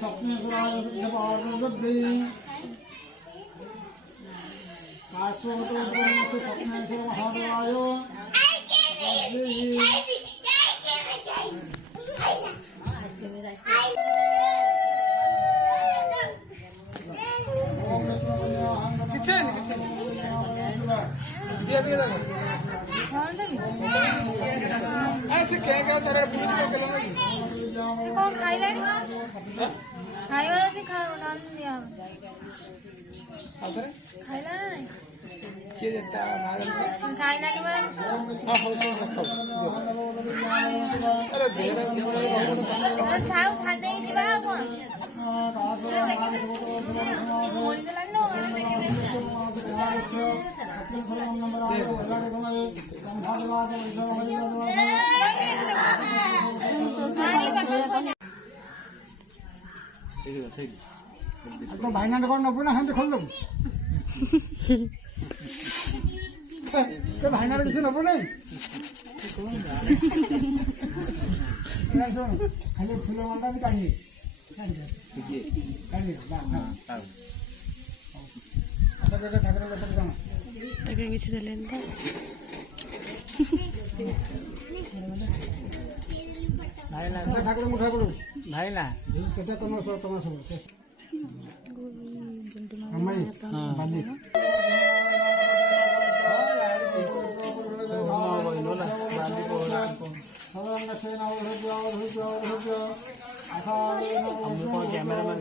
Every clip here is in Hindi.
सप्नेश्वराय सिद्धपार्वती सप्नेश्वर महादेवाय ऐसे क्या सारे पुलिस को कौन खाई वाला भी खाओ नाम दिया खाइला के देता खाइला के बाद हां हो सकता अरे देरा खाओ खाते ही दिबा कौन मोड़ी चला नो तो भाईना कौन नब्बे ना हम तो खोल दो तो भाईना किसी नब्बे नहीं खाली फूल मंडा भी काढ़िए ठाकुर मुठा करू भाई ना केते तुम सब अम्माई बाली कैमरामैन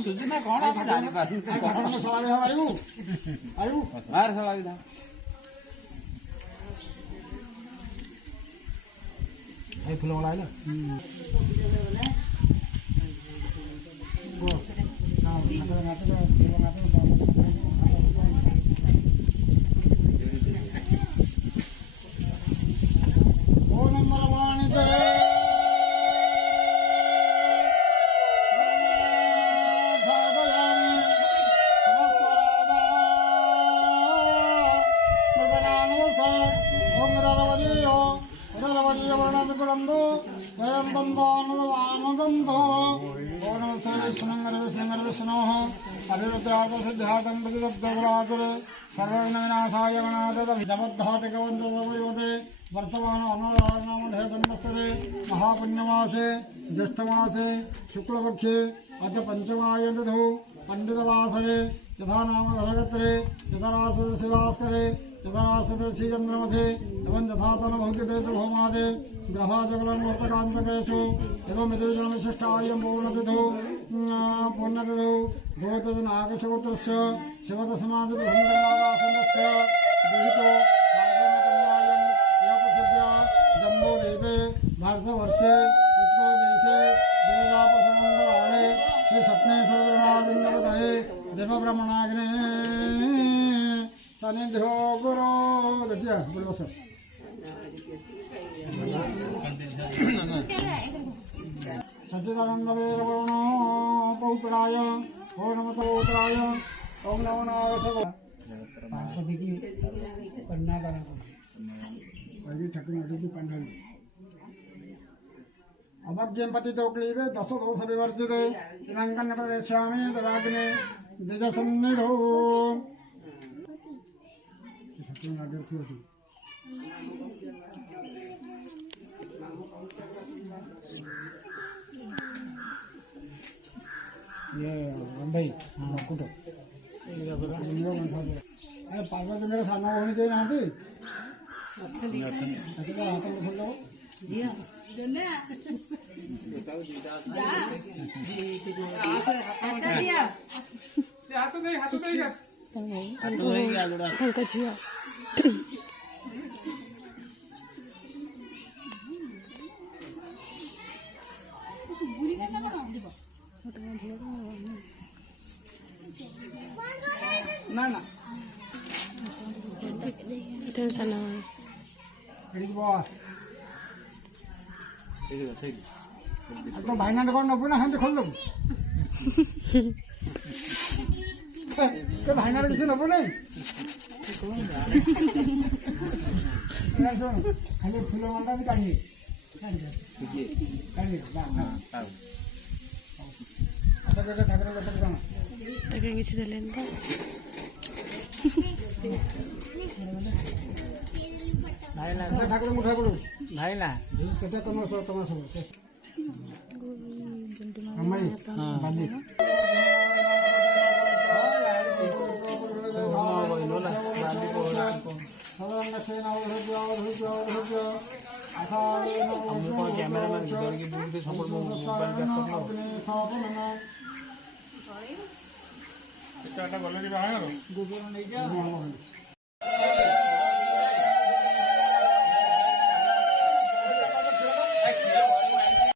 सुजना कौन आप जाने का कौन सवाल है आयु आयु बाहर सवाल था ये फूल वाला है ना गो ना ओ नंबर वाणी से सर्वविनाशाय गणाधिपतिवंदे वर्तमान अनुराधे जन्मस्थले महापुण्यमासे ज्येष्ठमासे शुक्लपक्षे अद्य पंचमायन्दधौ पंडितवासरे यथा नाम धरगत्रे यथारासुर शिवास्करे यथारासुदर्शी चंद्रमथे एवं यथातन भौतिकेषु भौमादे ग्रहाजगलन्वर्तकान्तकेषु एवं विशिष्टायं पूर्णतिथौ गोतनागशगोत्रस्य शिवदशमादिसुन्दरनागासुन्दस्य विहितो राजनकन्यायं या पृथिव्या जम्बोदेवे भारतवर्षे उत्कलदेशे विरजाप्रसमन्दराणे श्री सप्नेश्वरनालिङ्गपतये देवब्रह्मणाग्ने सनिध्यो गुरो गत्या बोलो सर सच्चिदानंदवेरवणो पौत्राय ओ नमो पौत्राय ओम नमो नारायण पार्वती की कन्यादान वही ठकुन अभी पंडल अभज्यं पतितो क्लीवे दशो दोष विवर्जिते इदंकन प्रदेशामि ददाग्ने द्विजसन्निधौ ଠାକୁର ନାଁ ରଖିବ ଇଏ ଭାଇ ମକୁଟ ପାର୍ବତୀଙ୍କର ସାନ ଭଉଣୀ କେହି ନାହାନ୍ତି ହାତ ଖୋଲିଦେବ ତାଙ୍କ ଝିଅ ନା ନା ସାନ ଏଠିକି ବସ ତୋ ଭାଇନାଟେ କ'ଣ ନେବୁ ନା ସେମିତି ଖୋଲିଦେବୁ ତୋ ଭାଇନାଟେ କିଛି ନେବୁ ନାହିଁ ଶୁଣ ଖାଲି ଫୁଲ ମଣ୍ଡା ବି କାଢ଼ିବେ ଠାକୁର ଲୋକ କ'ଣ ତାকে କିଛି ଦେଲେନି ତ ଠାକୁର ମୁଠା ପଡ଼ୁ ଭାଇ ନା କେତେ ତମ ସବୁ ବାଲି କ୍ୟାମେରା